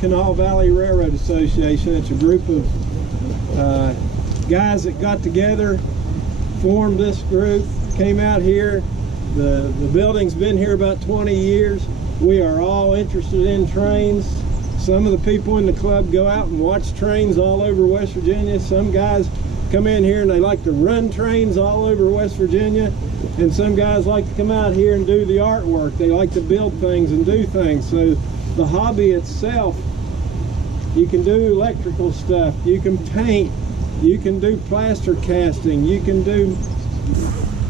Kanawha Valley Railroad Association. It's a group of guys that got together, formed this group, came out here. The building's been here about 20 years. We are all interested in trains. Some of the people in the club go out and watch trains all over West Virginia. Some guys come in here and they like to run trains all over West Virginia. And some guys like to come out here and do the artwork. They like to build things and do things. So the hobby itself, you can do electrical stuff, you can paint, you can do plaster casting, you can do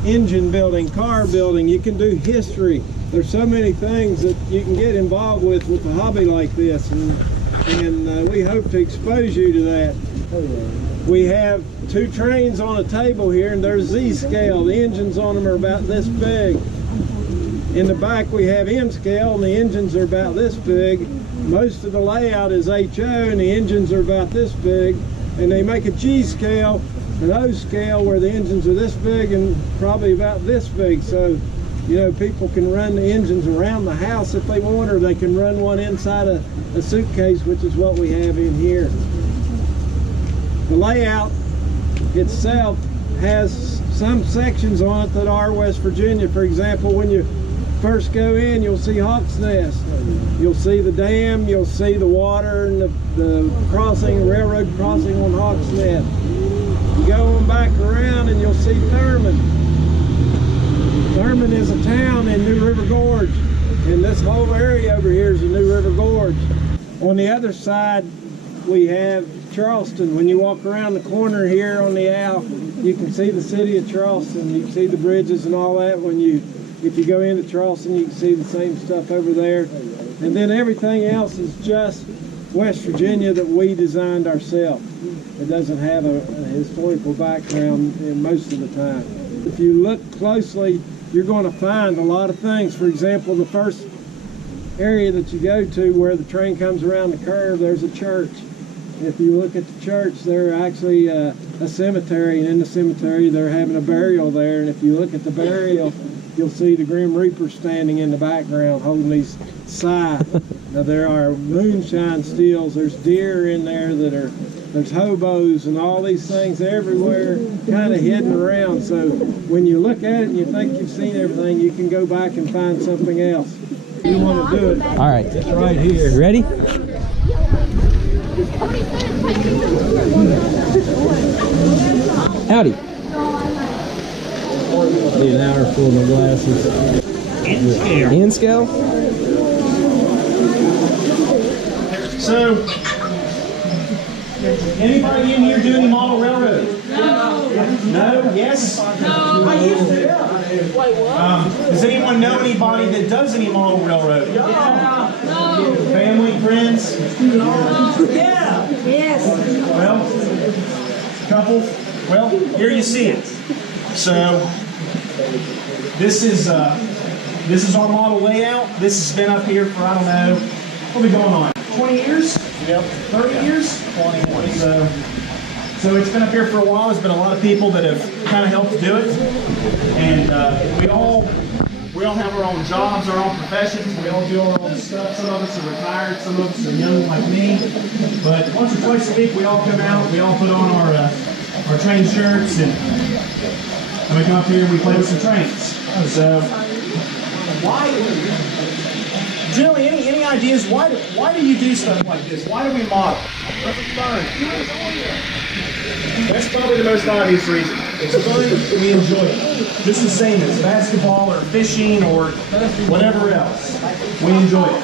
engine building, car building, you can do history. There's so many things that you can get involved with a hobby like this, and we hope to expose you to that. We have 2 trains on a table here, and they're Z-scale. The engines on them are about this big. In the back we have M-scale, and the engines are about this big. Most of the layout is HO, and the engines are about this big. And they make a G-scale, an O-scale, where the engines are this big and probably about this big. So, you know, people can run the engines around the house if they want, or they can run one inside a suitcase, which is what we have in here. The layout itself has some sections on it that are West Virginia. For example, when you first go in, you'll see Hawk's Nest. You'll see the dam, you'll see the water and the crossing, railroad crossing on Hawk's Nest. You go on back around and you'll see Thurman. Thurman is a town in New River Gorge, and this whole area over here is the New River Gorge. On the other side, we have Charleston. When you walk around the corner here on the Owl, you can see the city of Charleston. You can see the bridges and all that. If you go into Charleston, you can see the same stuff over there. And then everything else is just West Virginia that we designed ourselves. It doesn't have a historical background in most of the time. If you look closely, you're going to find a lot of things. For example, the first area that you go to where the train comes around the curve, there's a church. If you look at the church, there's actually a cemetery, and in the cemetery they're having a burial there. And if you look at the burial, you'll see the Grim Reaper standing in the background holding these scythes. Now there are moonshine steels, there's deer in there there's hobos and all these things everywhere, kind of hidden around. So when you look at it and you think you've seen everything, you can go back and find something else. You want to do it. All right. It's right here. You ready? Howdy. Need an hour full of my glasses. In scale? So, anybody in here do any model railroad? No. No? Yes? No. I used to. Does anyone know anybody that does any model railroad? Yeah. No. Family, friends? Yeah. Yes. Well, couple? Well, here you see it. So, this is our model layout. This has been up here for, I don't know, what are we going on? 20 years? Yep. 30 years? 20. So it's been up here for a while. There's been a lot of people that have kind of helped do it. And we all have our own jobs, our own professions. We all do our own stuff. Some of us are retired, some of us are young like me. But once or twice a week, we all come out, we all put on our train shirts, and we come up here and we play with some trains. So, generally, any ideas? Why do you do stuff like this? Why do we model? That's probably the most obvious reason. It's fun, we enjoy it. Just the same as basketball or fishing or whatever else. We enjoy it.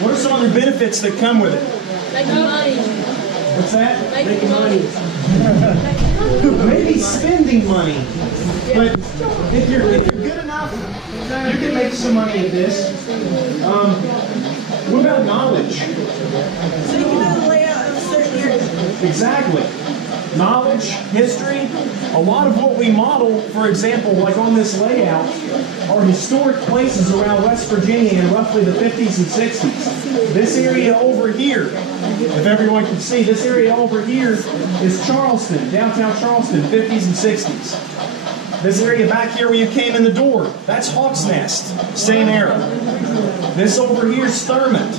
What are some other benefits that come with it? Making money. What's that? Making money. Maybe spending money. But if you're good enough, you can make some money at this. What about knowledge? So you can do the layout of a certain area. Exactly. Knowledge, history, a lot of what we model, for example, like on this layout, are historic places around West Virginia in roughly the 50s and 60s. This area over here, if everyone can see, this area over here is Charleston, downtown Charleston, 50s and 60s. This area back here where you came in the door, that's Hawk's Nest, same era. This over here is Thurmont,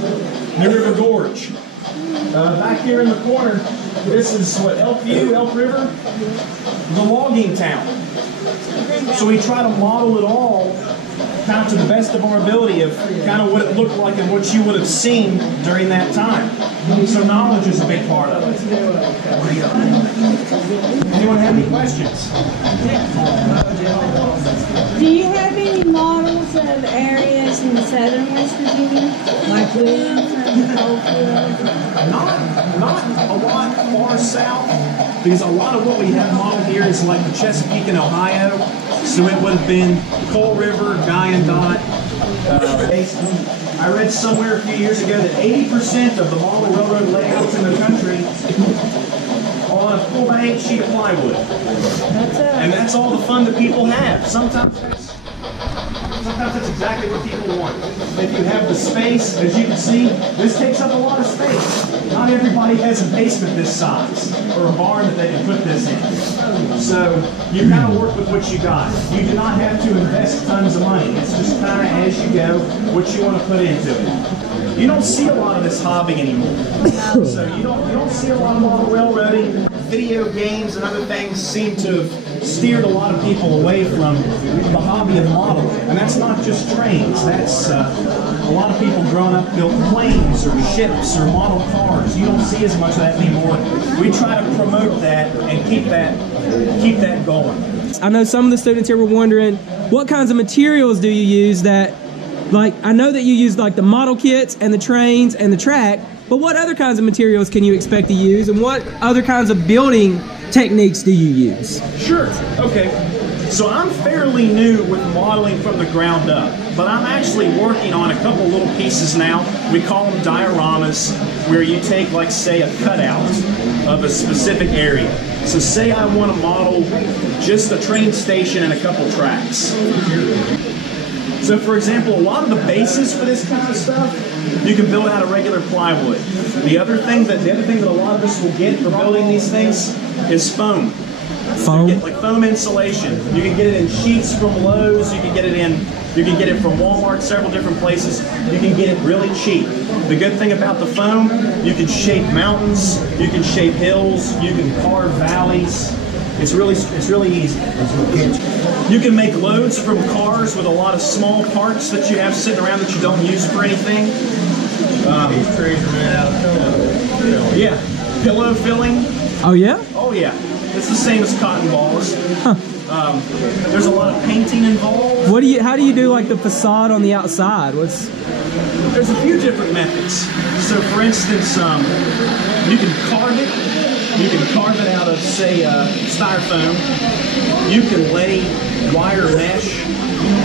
New River Gorge. Back here in the corner, this is what, Elk River, the logging town. So we try to model it all kind of to the best of our ability of kind of what it looked like and what you would have seen during that time. So knowledge is a big part of it. Anyone have any questions? Do you have any models of areas in southern West Virginia? Like Williams and Coalfield? Not a lot far south, because a lot of what we have modeled here is like the Chesapeake and Ohio. So it would have been Coal River, Guyandotte. I read somewhere a few years ago that 80% of the model railroad layouts in the country are on a 4x8 sheet of plywood. And that's all the fun that people have. Sometimes that's exactly what people want. If you have the space, as you can see, this takes up a lot of space. Not everybody has a basement this size or a barn that they can put this in. So you kind of work with what you got. You do not have to invest tons of money. It's just kind of as you go, what you want to put into it. You don't see a lot of this hobby anymore. So you don't see a lot of model railroading. Video games and other things seem to have steered a lot of people away from the hobby of modeling. And that's not just trains. That's a lot of people growing up built planes or ships or model cars. You don't see as much of that anymore. We try to promote that and keep that going. I know some of the students here were wondering, what kinds of materials do you use that, like, I know that you use like the model kits and the trains and the track, but what other kinds of materials can you expect to use, and what other kinds of building techniques do you use? Sure, okay. So I'm fairly new with modeling from the ground up, but I'm actually working on a couple little pieces now. We call them dioramas, where you take, like, say, a cutout of a specific area. So say I want to model just a train station and a couple tracks. So for example, a lot of the bases for this kind of stuff, you can build out of regular plywood. The other thing that a lot of us will get for building these things is foam. Foam? You get like foam insulation. You can get it in sheets from Lowe's. You can get it from Walmart, several different places. You can get it really cheap. The good thing about the foam, you can shape mountains, you can shape hills, you can carve valleys. It's really easy. You can make loads from cars with a lot of small parts that you have sitting around that you don't use for anything. These trees are made out of pillow. Yeah, pillow filling. Oh yeah? Oh yeah. It's the same as cotton balls. Huh. There's a lot of painting involved. How do you do like the facade on the outside? There's a few different methods. So for instance, you can carve it. You can carve it out of, say, styrofoam. You can lay wire mesh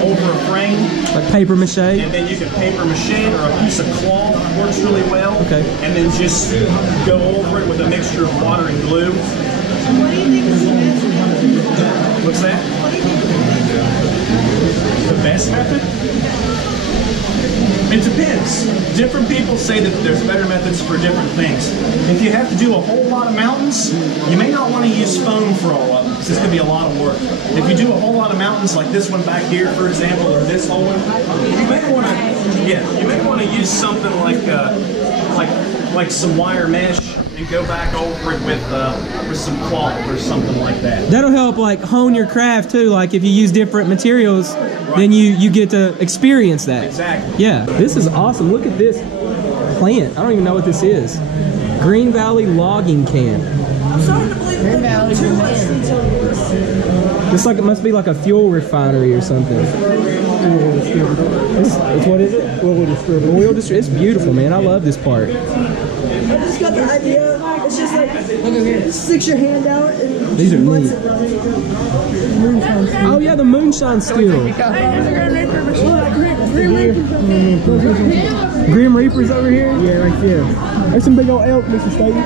over a frame. Like paper mache? And then you can paper mache it, or a piece of cloth works really well. Okay. And then just go over it with a mixture of water and glue. What do you think is the best method? What's that? The best method? It depends. Different people say that there's better methods for different things. If you have to do a whole lot of mountains, you may not want to use foam for all of them, because this could be a lot of work. If you do a whole lot of mountains, like this one back here, for example, or this whole one, you may want to use something like some wire mesh and go back over it with some cloth or something like that. That'll help like hone your craft too. Like if you use different materials, then you get to experience that. Exactly. Yeah, this is awesome. Look at this plant. I don't even know what this is. Green Valley Logging Camp. I'm starting to believe that there's too much detail in this. It's like it must be like a fuel refinery or something. It's what is it? Oil distributor. It's beautiful, man. I love this part. I just got the idea. It's just like, sticks your hand out and These are neat. moonshine. Oh yeah, the moonshine steel. Grim Reaper's over here? Yeah, right there. There's some big old elk, Mr. Staten.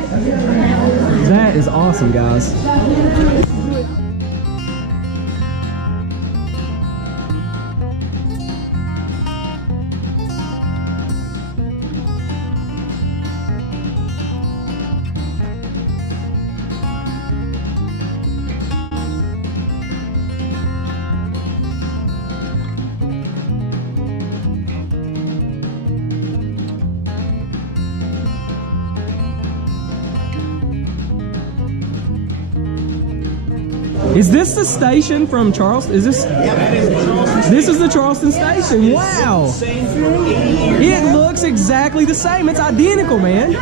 That is awesome, guys. Is this the station from Charleston? Is this? Yeah, that is the Charleston. This is the Charleston Station. Wow. Same for 80 years. It looks exactly the same. It's identical, man.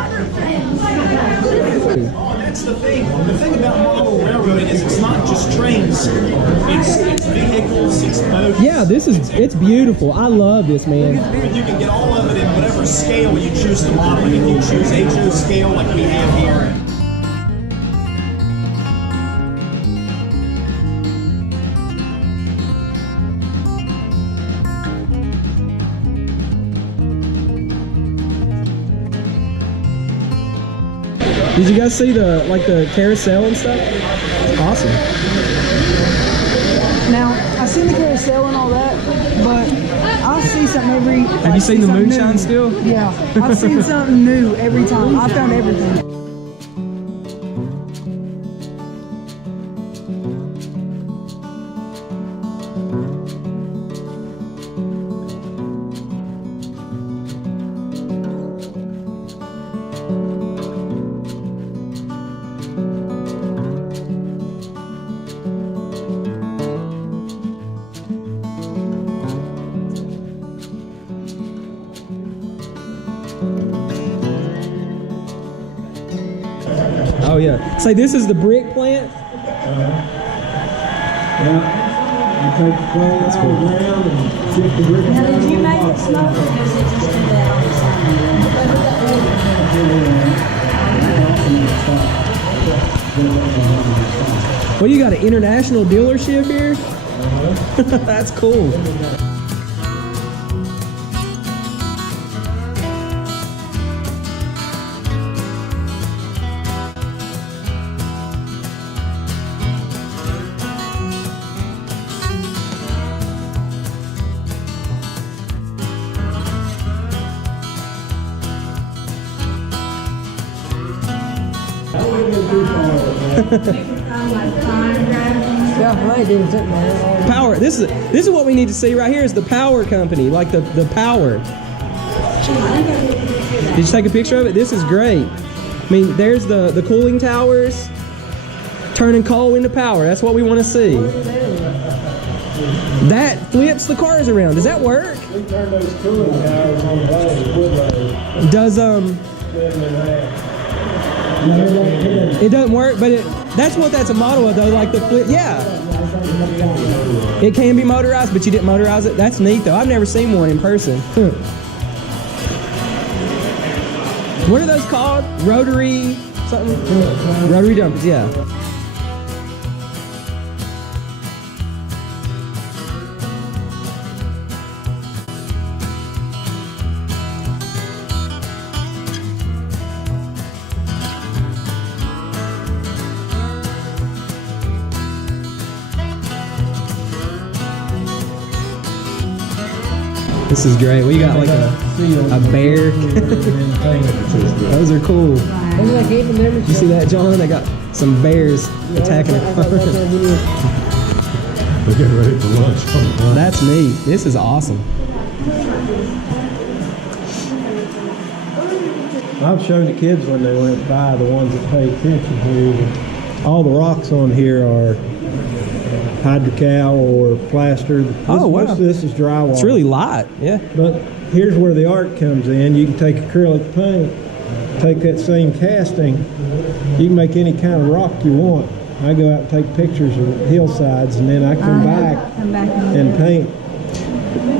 Oh, that's the thing. The thing about model railroading is it's not just trains. It's vehicles, it's boats. Yeah, it's beautiful. I love this, man. And you can get all of it in whatever scale you choose to model. If you choose HO scale like we have here. Did you guys see the carousel and stuff? Awesome. Now, I've seen the carousel and all that, but I see something every... Have you seen the moonshine still? Yeah, I've seen something new every time. I found everything. Oh yeah. Say this is the brick plant. Yeah. You take the plant out of the ground and shift the brick. Now, did you make it smoke or does it just do that on the side? Well, you got an international dealership here. That's cool. Yeah, I didn't think that. Power. This is what we need to see right here is the power company, like the power. Did you take a picture of it? This is great. I mean, there's the cooling towers turning coal into power. That's what we want to see. That flips the cars around. Does that work? We turn those cooling towers on the way, wood load. Does it doesn't work, but that's what that's a model of though, like the flip. Yeah, it can be motorized, but you didn't motorize it. That's neat though. I've never seen one in person. What are those called? Rotary something? Rotary dumpers. Yeah. This is great. We got like a bear. Those are cool. You see that, John? They got some bears attacking a car. We're getting ready for lunch. That's neat. This is awesome. I've shown the kids when they went by, the ones that pay attention here, that all the rocks on here are hydrocal or plaster. Oh, wow. Most of this is drywall. It's really light. Yeah. But here's where the art comes in. You can take acrylic paint, take that same casting, you can make any kind of rock you want. I go out and take pictures of hillsides, and then I come back and paint.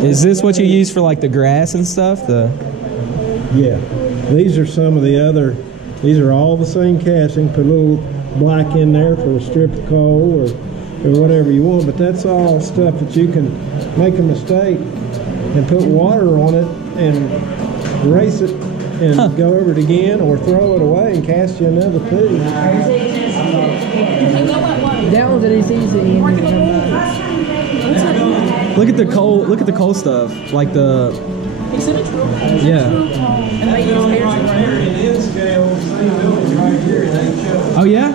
Is this what you use for like the grass and stuff? Yeah. These are some of the other, these are all the same casting. Put a little black in there for a strip of coal or whatever you want, but that's all stuff that you can make a mistake and put water on it and erase it and go over it again or throw it away and cast you another piece. That one that is easy. Look at the coal. Look at the coal stuff. Like the. Yeah. Oh yeah.